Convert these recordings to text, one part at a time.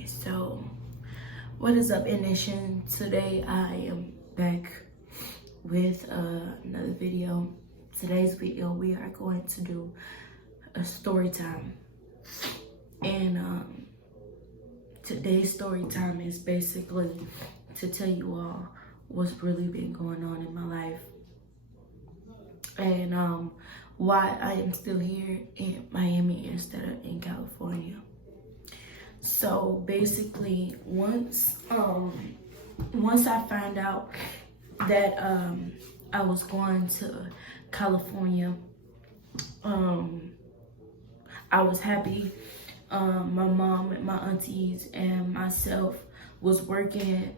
Okay, so what is up, in nation? Today I am back with another video. Today's video we are going to do a story time, and today's story time is basically to tell you all what's really been going on in my life and why I am still here in Miami instead of in California. So basically, once I found out that I was going to California, I was happy. My mom and my aunties and myself was working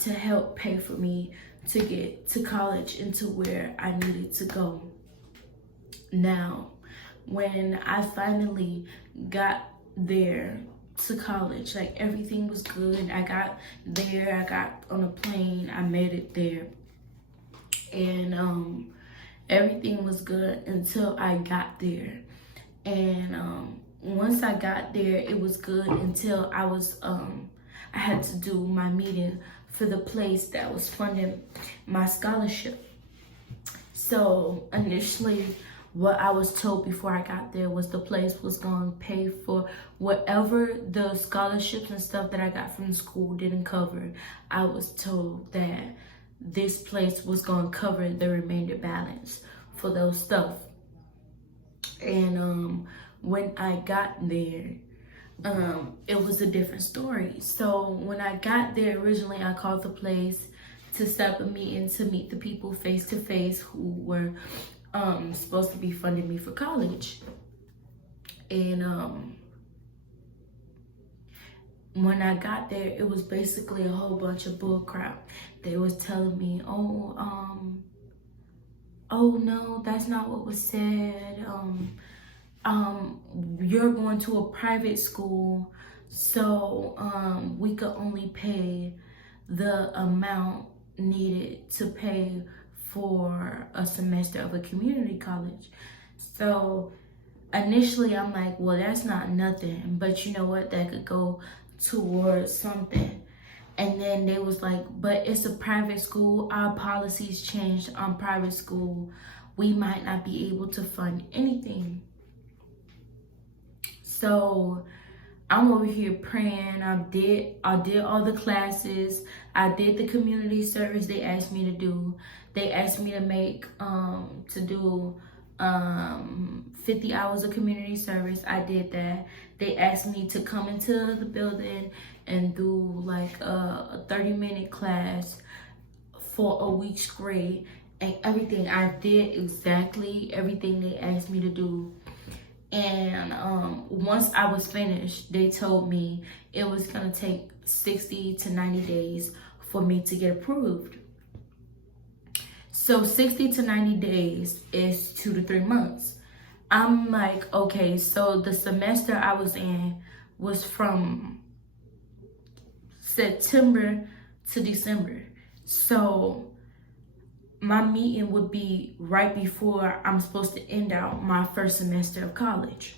to help pay for me to get to college and to where I needed to go. Now, when I finally got there to college, like, everything was good. I got there, I got on a plane, I made it there, and everything was good until I got there. And once I got there, it was good until I had to do my meeting for the place that was funding my scholarship. So initially, what I was told before I got there was the place was going to pay for whatever the scholarships and stuff that I got from the school didn't cover. I was told that this place was going to cover the remainder balance for those stuff. And when I got there, it was a different story. So when I got there, originally I called the place to set up a meeting to meet the people face to face who were supposed to be funding me for college. And when I got there, it was basically a whole bunch of bull crap. They was telling me, oh no, that's not what was said. You're going to a private school, so we could only pay the amount needed to pay for a semester of a community college. So initially I'm like, well, that's not nothing, but you know what, that could go towards something. And then they was like, but it's a private school, our policies changed on private school, we might not be able to fund anything. So I'm over here praying. I did all the classes. I did the community service they asked me to do. They asked me to make to do 50 hours of community service. I did that. They asked me to come into the building and do like a 30-minute class for a week straight, and everything. I did exactly everything they asked me to do. And once I was finished, they told me it was gonna take 60 to 90 days for me to get approved. So 60 to 90 days is 2 to 3 months. I'm like, okay, so the semester I was in was from September to December. So my meeting would be right before I'm supposed to end out my first semester of college.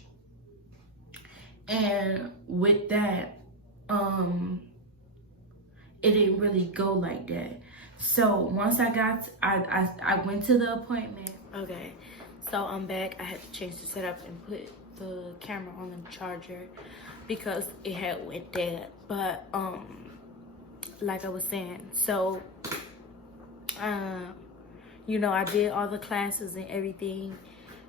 And with that, it didn't really go like that. So once I went to the appointment. Okay, so I'm back. I had to change the setup and put the camera on the charger because it had went dead. But like I was saying, so you know, I did all the classes and everything,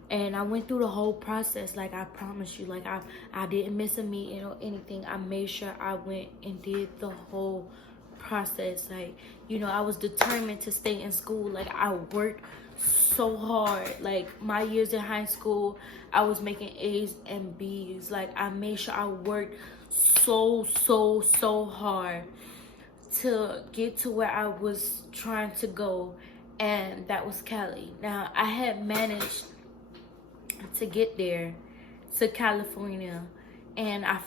and I went through the whole process. Like, I promise you, like, I didn't miss a meeting or anything. I made sure I went and did the whole process. Like, you know, I was determined to stay in school. Like, I worked so hard. Like, my years in high school, I was making A's and B's. Like, I made sure I worked so hard to get to where I was trying to go, and that was Cali. Now, I had managed to get there to California, and I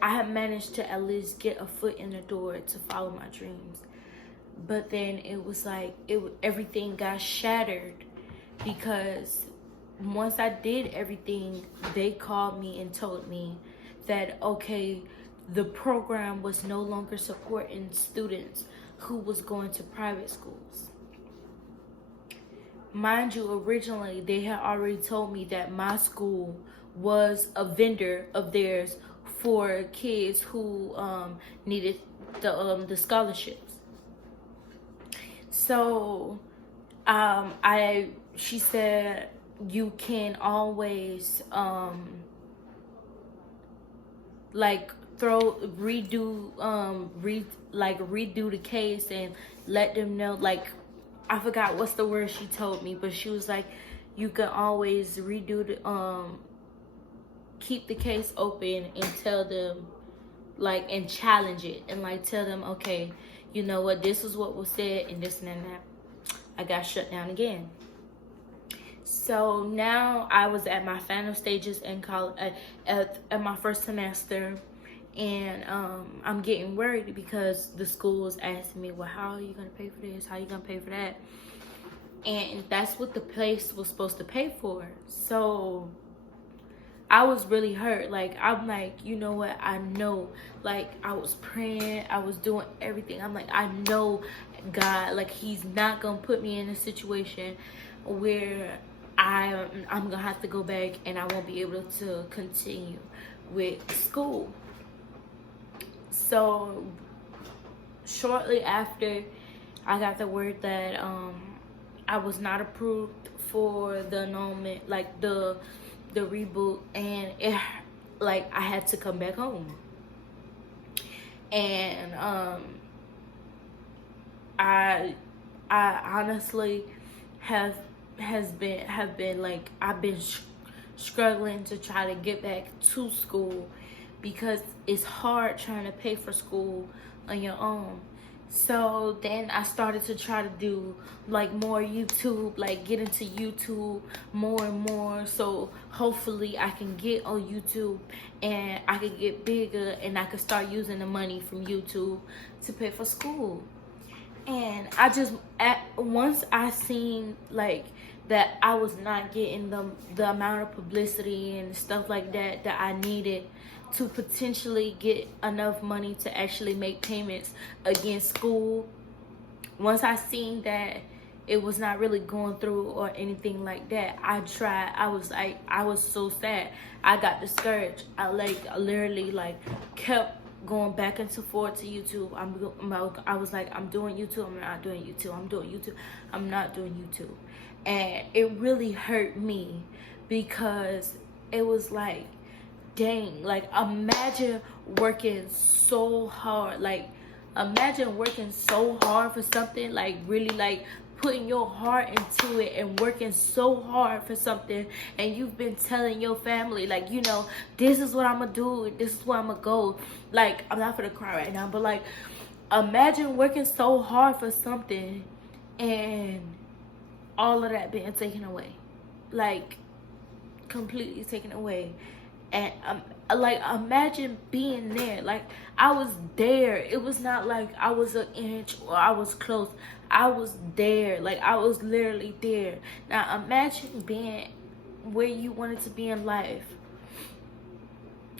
had managed to at least get a foot in the door to follow my dreams. But then it was like everything got shattered, because once I did everything, they called me and told me that, okay, the program was no longer supporting students who was going to private schools. Mind you, originally they had already told me that my school was a vendor of theirs for kids who needed the scholarships. So she said you can always redo the case and let them know, like, I forgot what's the word she told me, but she was like, you can always redo the keep the case open and tell them, like, and challenge it and like tell them, okay, you know what, this is what was said and this and that. I got shut down again. So now I was at my final stages in college, at my first semester, and I'm getting worried because the school is asking me, well, how are you gonna pay for this? How are you gonna pay for that? And that's what the place was supposed to pay for. So I was really hurt. Like, I'm like, you know what? I know, like, I was praying, I was doing everything. I'm like, I know God, like, he's not gonna put me in a situation where I'm gonna have to go back and I won't be able to continue with school. So shortly after, I got the word that I was not approved for the annulment, like the reboot, and it, like, I had to come back home. And I honestly have been like, I've been struggling to try to get back to school because it's hard trying to pay for school on your own. So then I started to try to do like more YouTube, like get into YouTube more and more. So hopefully I can get on YouTube and I can get bigger and I can start using the money from YouTube to pay for school. And I just, once I seen like that I was not getting the amount of publicity and stuff like that that I needed to potentially get enough money to actually make payments against school. Once I seen that it was not really going through or anything like that, I was so sad. I got discouraged. I literally kept going back and forth to YouTube. I was like, I'm doing YouTube, I'm not doing YouTube, I'm doing YouTube, I'm not doing YouTube. And it really hurt me because it was like, dang, like, imagine working so hard, for something, like really like putting your heart into it and working so hard for something, and you've been telling your family, like, you know, this is what I'm gonna do, this is where I'm gonna go. Like, I'm not gonna cry right now, but like, imagine working so hard for something and all of that being taken away, like completely taken away. And like, imagine being there. Like, I was there. It was not like I was an inch or I was close. I was there. Like, I was literally there. Now imagine being where you wanted to be in life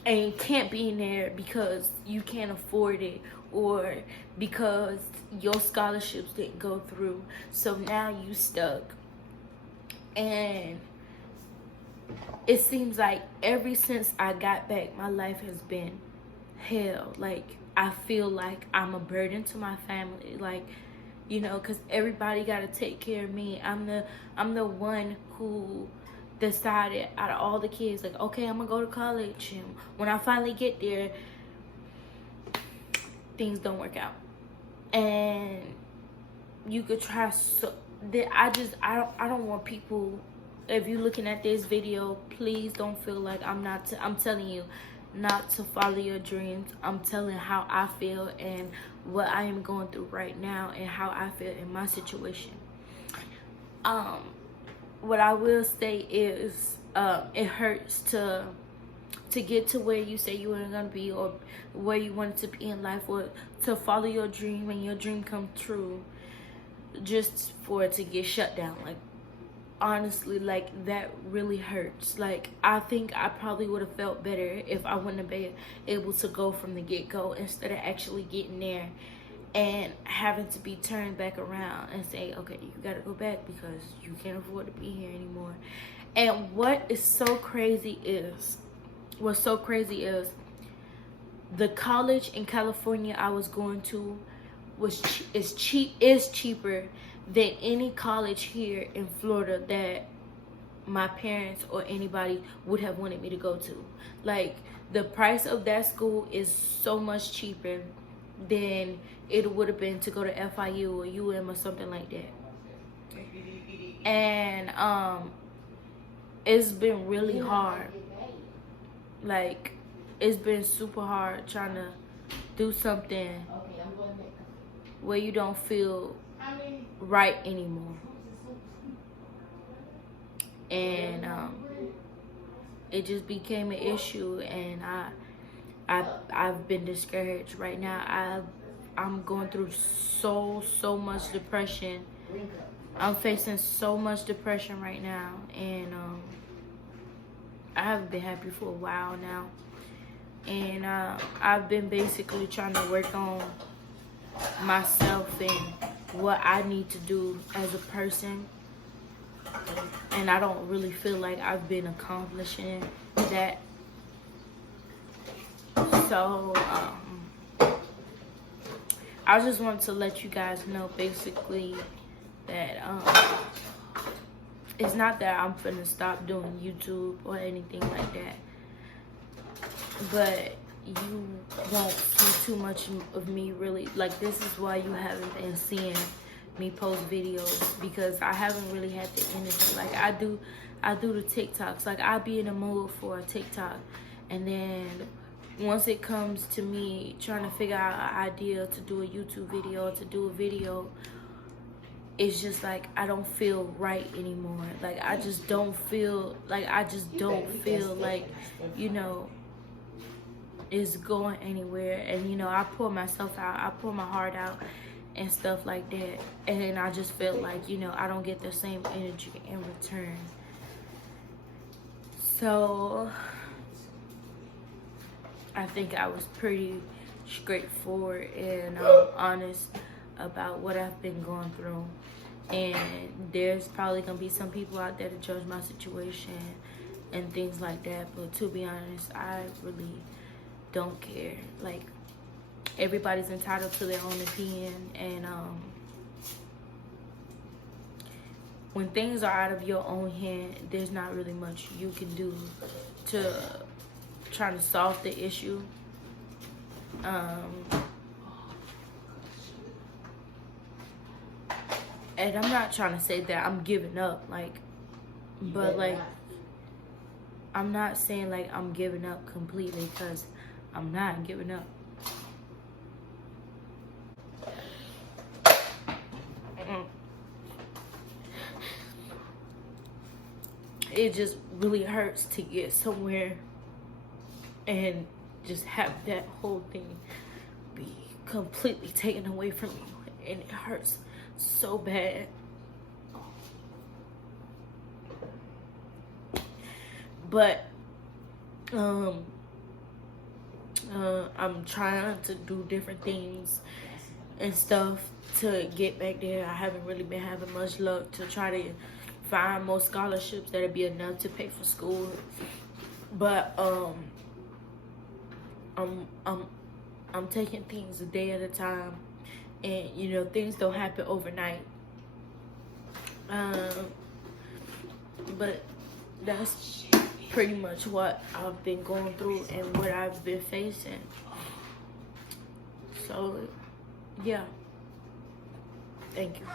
and you can't be in there because you can't afford it or because your scholarships didn't go through. So now you stuck. And it seems like ever since I got back, my life has been hell. Like, I feel like I'm a burden to my family. Like, you know, because everybody got to take care of me. I'm the one who decided out of all the kids, like, okay, I'm going to go to college. And when I finally get there, things don't work out. And you could try so... I don't want people... If you're looking at this video, please don't feel like I'm telling you not to follow your dreams. I'm telling how I feel and what I am going through right now and how I feel in my situation. What I will say is, it hurts to get to where you say you were gonna be or where you wanted to be in life, or to follow your dream and your dream come true, just for it to get shut down. Like, honestly, like, that really hurts. Like, I think I probably would have felt better if I wouldn't have been able to go from the get-go instead of actually getting there and having to be turned back around and say, okay, you gotta go back because you can't afford to be here anymore. And what's so crazy is the college in California I was going to is cheaper than any college here in Florida that my parents or anybody would have wanted me to go to. Like, the price of that school is so much cheaper than it would have been to go to FIU or UM or something like that. And it's been really hard. Like, it's been super hard trying to do something where you don't feel right anymore. And it just became an issue, and I've been discouraged right now. I'm going through so much depression. I'm facing so much depression right now, and I haven't been happy for a while now. And I've been basically trying to work on myself and what I need to do as a person. And I don't really feel like I've been accomplishing that. So I just want to let you guys know basically that it's not that I'm finna stop doing YouTube or anything like that, but you won't see too much of me really. Like, this is why you haven't been seeing me post videos, because I haven't really had the energy. Like, I do the TikToks. Like, I'll be in a mood for a TikTok, and then once it comes to me trying to figure out an idea to do a YouTube video or to do a video, it's just like I don't feel right anymore. Like, I just don't feel like, you know, it's going anywhere. And, you know, I pour myself out, I pour my heart out and stuff like that, and then I just feel like, you know, I don't get the same energy in return. So I think I was pretty straightforward and honest about what I've been going through. And there's probably gonna be some people out there to judge my situation and things like that, but to be honest, I really don't care. Like, everybody's entitled to their own opinion, and when things are out of your own hand, there's not really much you can do to try to solve the issue. And I'm not trying to say that I'm giving up, like, but like, I'm not saying like I'm giving up completely, because I'm not giving up. It just really hurts to get somewhere and just have that whole thing be completely taken away from you, and it hurts so bad. But I'm trying to do different things and stuff to get back there. I haven't really been having much luck to try to find more scholarships that'll be enough to pay for school. But I'm taking things a day at a time, and you know, things don't happen overnight. But that's pretty much what I've been going through and what I've been facing. So yeah, thank you.